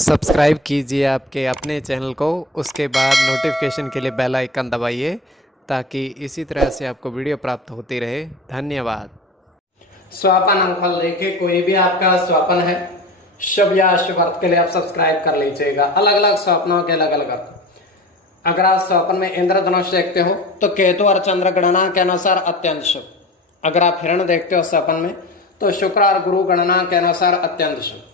Subscribe कीजिए आपके अपने चैनल को, उसके बाद नोटिफिकेशन के लिए बेल आइकन दबाइए ताकि इसी तरह से आपको वीडियो प्राप्त होती रहे। धन्यवाद। स्वपन अंकफल देखिए, कोई भी आपका स्वपन है शुभ या अशुभ अर्थ के लिए आप सब्सक्राइब कर लीजिएगा। अलग अलग स्वप्नों के अलग अलग अर्थ। अगर आप स्वप्न में इंद्रधनुष देखते हो तो केतु और चंद्र गणना के अनुसार अत्यंत शुभ। अगर आप हिरण देखते हो स्वप्न में तो शुक्र और गुरु गणना के अनुसार अत्यंत शुभ।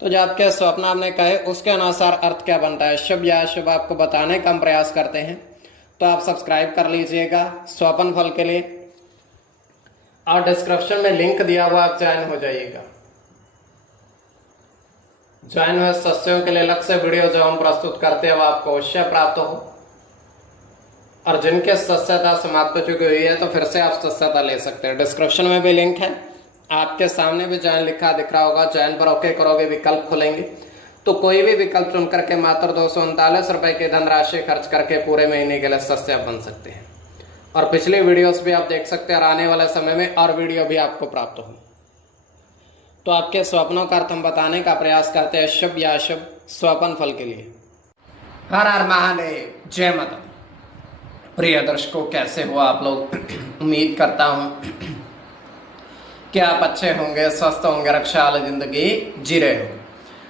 तो जो आपके स्वप्न आपने कहे उसके अनुसार अर्थ क्या बनता है, शुभ या अशुभ, आपको बताने का हम प्रयास करते हैं। तो आप सब्सक्राइब कर लीजिएगा स्वपन फल के लिए, और डिस्क्रिप्शन में लिंक दिया हुआ, आप ज्वाइन हो जाइएगा। ज्वाइन हुए सदस्यों के लिए अलग से वीडियो जो हम प्रस्तुत करते हैं वो आपको अवश्य प्राप्त हो, और जिनके सदस्यता समाप्त हो चुकी हुई है तो फिर से आप सदस्यता ले सकते हैं। डिस्क्रिप्शन में भी लिंक है, आपके सामने भी ज्वाइन लिखा दिख रहा होगा। ज्वाइन पर ओके करोगे, विकल्प खुलेंगे तो कोई भी विकल्प चुन करके मात्र 239 रुपए की धनराशि खर्च करके पूरे महीने के लिए सदस्य बन सकते हैं। और पिछले वीडियोस भी आप देख सकते हैं, और आने वाले समय में और वीडियो भी आपको प्राप्त हो। तो आपके स्वप्नों का अर्थ हम बताने का प्रयास करते हैं, शुभ या अशुभ, स्वपन फल के लिए। हर हर महादेव, जय माता। प्रिय दर्शकों, कैसे हो आप लोग? उम्मीद करता हूं कि आप अच्छे होंगे, स्वस्थ होंगे, रक्षा वाली जिंदगी जी रहे होंगे।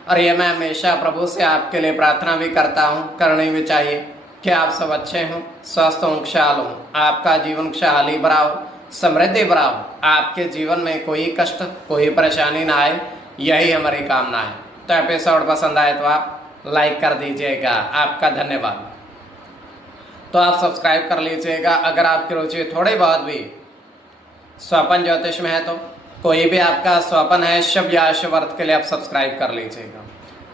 और ये मैं हमेशा प्रभु से आपके लिए प्रार्थना भी करता हूँ, करनी भी चाहिए कि आप सब अच्छे हों, स्वस्थ हों, खुशहाल हों, आपका जीवन खुशहाली भरा हो, समृद्धि भरा हो, आपके जीवन में कोई कष्ट, कोई परेशानी ना आए, यही हमारी कामना है। तो एपिसोड पसंद आए तो आप लाइक कर दीजिएगा, आपका धन्यवाद। तो आप सब्सक्राइब कर लीजिएगा। अगर आपकी रुचि थोड़ी बहुत भी स्वपन ज्योतिष में है तो कोई भी आपका स्वपन है शुभ या अशुभ अर्थ के लिए आप सब्सक्राइब कर लीजिएगा।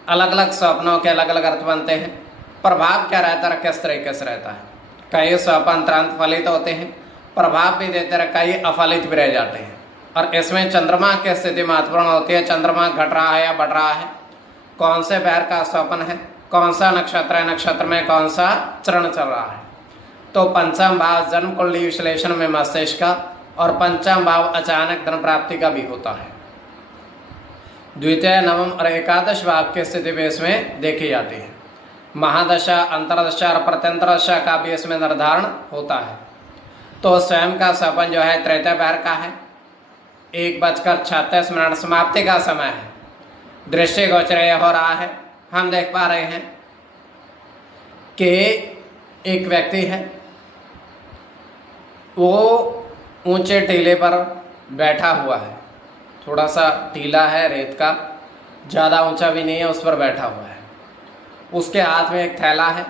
अलग अलग स्वप्नों के अलग अलग अर्थ बनते हैं। प्रभाव क्या रहता है, किस तरीके से रहता है? कई स्वपन तुरंत फलित होते हैं, प्रभाव भी देते रहे, कई अफलित भी रह जाते हैं। और इसमें चंद्रमा की स्थिति महत्वपूर्ण होती है। चंद्रमा घट रहा है या बढ़ रहा है, कौन से पैर का स्वपन है, कौन सा नक्षत्र है, नक्षत्र में कौन सा चरण चल रहा है। तो पंचम भाव जन्म कुंडली विश्लेषण में मस्तिष्क का, और पंचम भाव अचानक धन प्राप्ति का भी होता है। द्वितीय, नवम और एकादश भाव की स्थिति भी इसमें देखी जाती है। महादशा, अंतरदशा और प्रत्यंतरदशा का भी इसमें निर्धारण होता है। तो स्वयं का स्वपन जो है तृतीय पैर का है। 1:36 समाप्ति का समय है। दृश्य गोचर हो रहा है, हम देख पा रहे हैं कि एक व्यक्ति है, वो ऊंचे टीले पर बैठा हुआ है। थोड़ा सा टीला है, रेत का, ज़्यादा ऊंचा भी नहीं है, उस पर बैठा हुआ है। उसके हाथ में एक थैला है,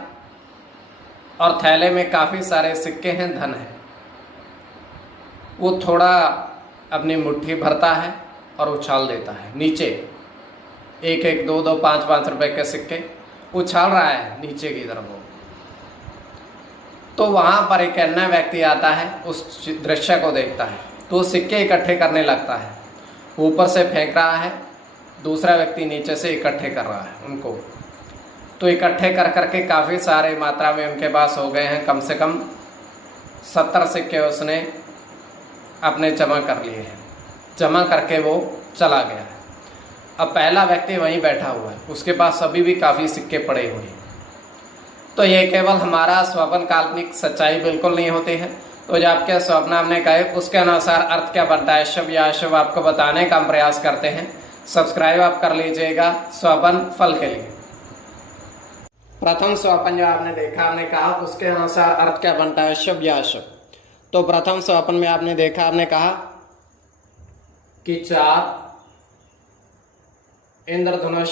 और थैले में काफ़ी सारे सिक्के हैं, धन है। वो थोड़ा अपनी मुट्ठी भरता है और उछाल देता है नीचे। 1-1, 2-2, 5-5 रुपए के सिक्के उछाल रहा है नीचे की तरफ। तो वहाँ पर एक अन्य व्यक्ति आता है, उस दृश्य को देखता है, तो सिक्के इकट्ठे करने लगता है। ऊपर से फेंक रहा है, दूसरा व्यक्ति नीचे से इकट्ठे कर रहा है उनको। तो इकट्ठे कर करके काफ़ी सारे मात्रा में उनके पास हो गए हैं। कम से कम 70 सिक्के उसने अपने जमा कर लिए हैं। जमा करके वो चला गया है। अब पहला व्यक्ति वहीं बैठा हुआ है, उसके पास अभी भी काफ़ी सिक्के पड़े हुए हैं। तो ये केवल हमारा स्वप्न, काल्पनिक सच्चाई बिल्कुल नहीं होती है। तो जो आपके स्वप्न हमने कहे उसके अनुसार अर्थ क्या बनता है, शुभ या अशुभ, आपको बताने का हम प्रयास करते हैं। सब्सक्राइब आप कर लीजिएगा स्वपन फल के लिए। प्रथम स्वपन जो आपने देखा, आपने कहा उसके अनुसार अर्थ क्या बनता है, शुभ या अशुभ। तो प्रथम स्वपन में आपने देखा, आपने कहा कि 4 इंद्रधनुष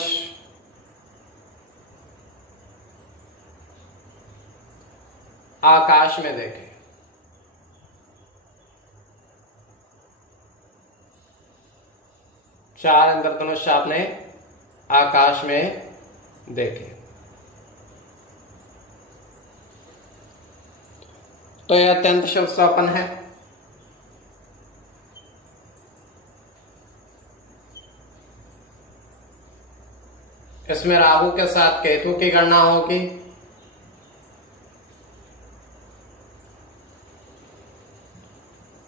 आकाश में देखे। चार इंद्रधनुष आपने आकाश में देखे। तो यह अत्यंत शुभ स्वप्न है। इसमें राहु के साथ केतु की गणना होगी।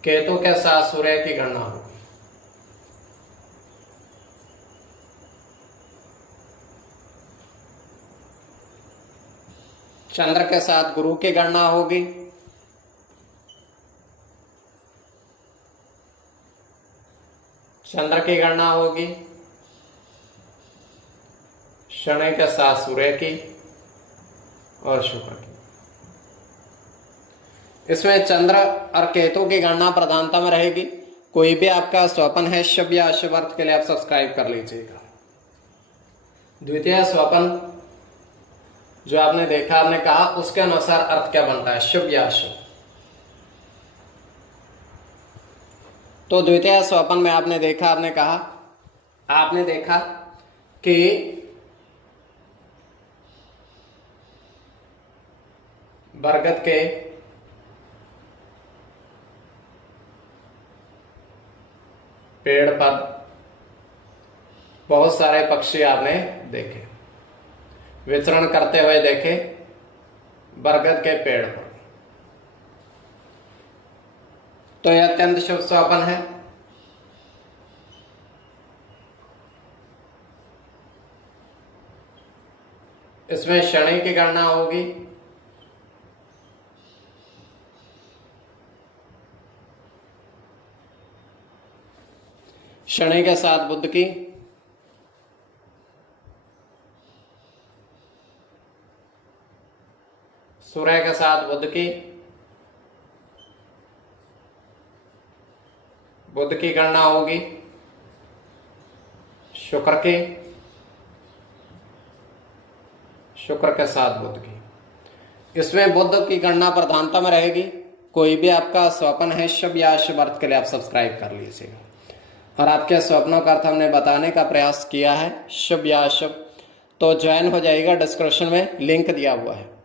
केतु के साथ सूर्य की गणना होगी। चंद्र के साथ गुरु की गणना होगी। चंद्र की गणना होगी। शनि के साथ सूर्य की और शुक्र की। इसमें चंद्र और केतु की गणना प्रधानता में रहेगी। कोई भी आपका स्वप्न है शुभ या अशुभ अर्थ के लिए आप सब्सक्राइब कर लीजिएगा। द्वितीय स्वप्न जो आपने देखा, आपने कहा उसके अनुसार अर्थ क्या बनता है, शुभ या अशुभ। तो द्वितीय स्वप्न में आपने देखा, आपने देखा कि बरगद के पेड़ पर बहुत सारे पक्षी आपने देखे, विचरण करते हुए देखे बरगद के पेड़ पर। तो यह अत्यंत शुभ स्वप्न है। इसमें शनि की गणना होगी। शनि के साथ बुध की, सूर्य के साथ बुध की, बुध की गणना होगी। शुक्र की, शुक्र के साथ बुध की। इसमें बुध की गणना प्रधानता में रहेगी। कोई भी आपका स्वप्न है शुभ या अशुभ अर्थ के लिए आप सब्सक्राइब कर लीजिएगा। और आपके स्वप्नों का अर्थ हमने बताने का प्रयास किया है, शुभ या अशुभ। तो ज्वाइन हो जाइएगा, डिस्क्रिप्शन में लिंक दिया हुआ है।